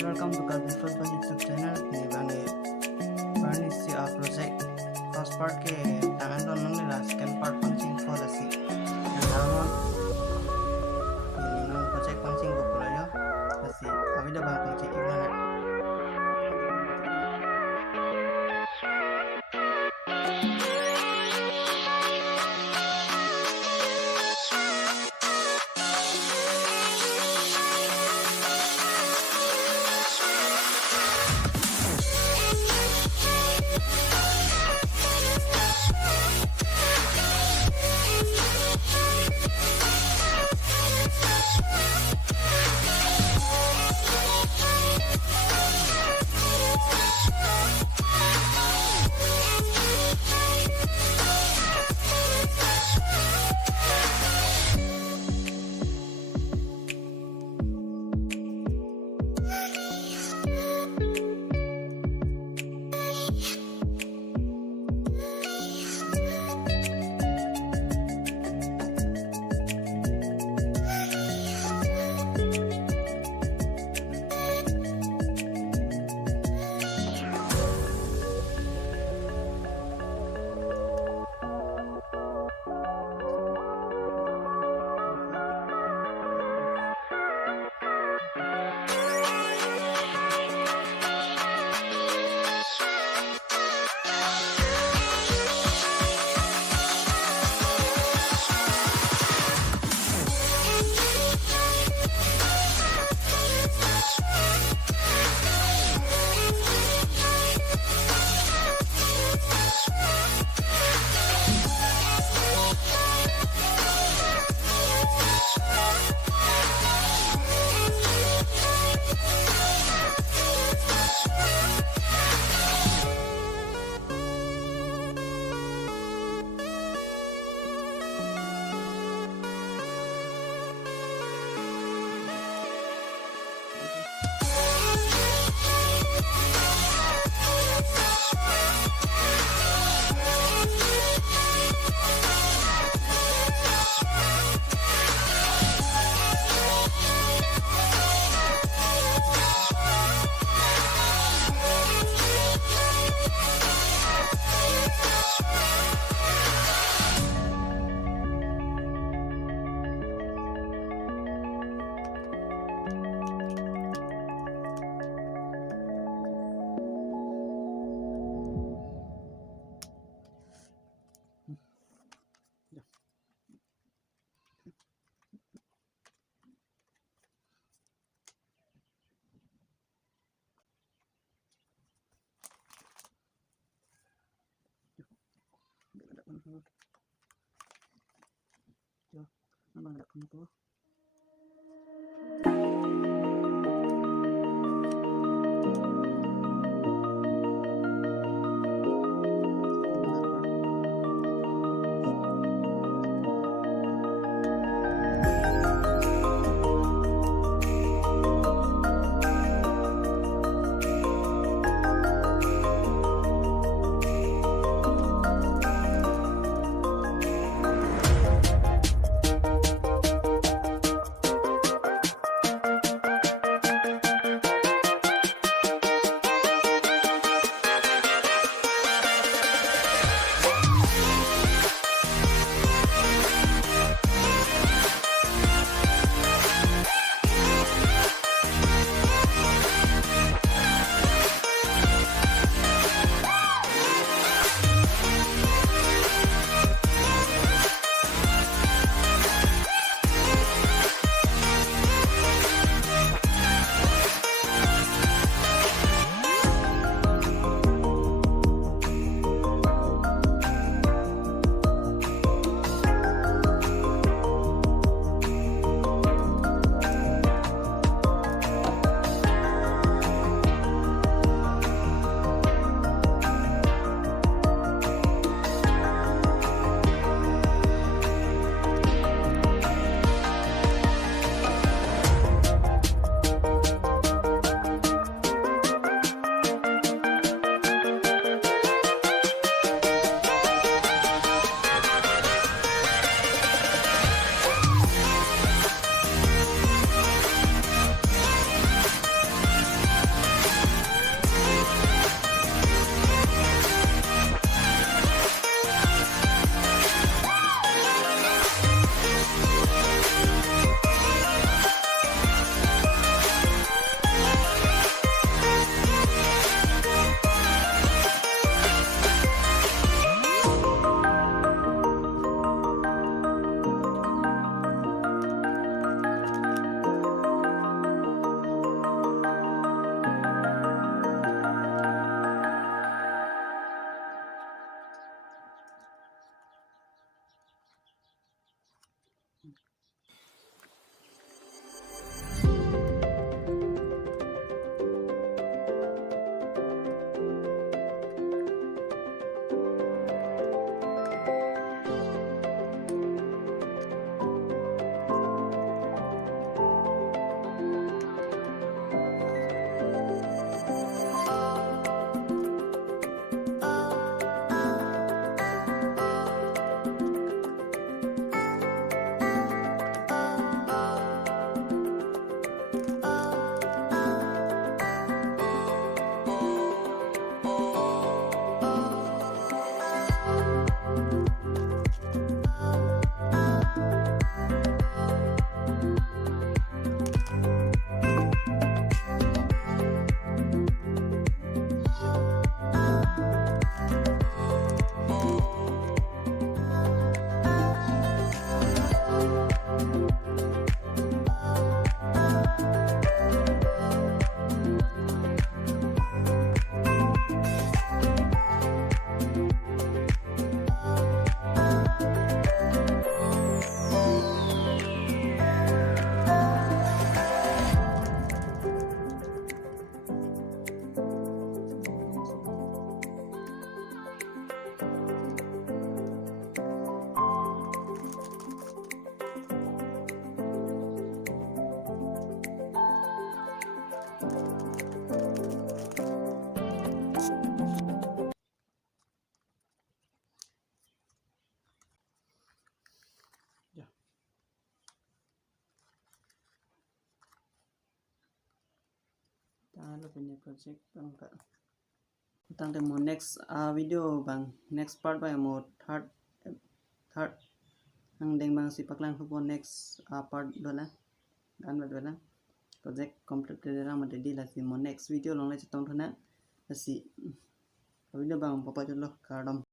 and welcome to Karbi Flute Boy YouTube channel. Ini bani furnish si project first part ke tangan don nang nila second part punching for the si. Namun ini nang project punching ko pula yo. Kasi abi dah bang punching igana. Namang ada kamu tuh. ini project bang ka tang te mo next video bang next part bang mo third ang deng bang si paklang football next part dola gan dola project complete de ra ma de di la si mo next video long la chitong thana si video bang papa jolo ka dom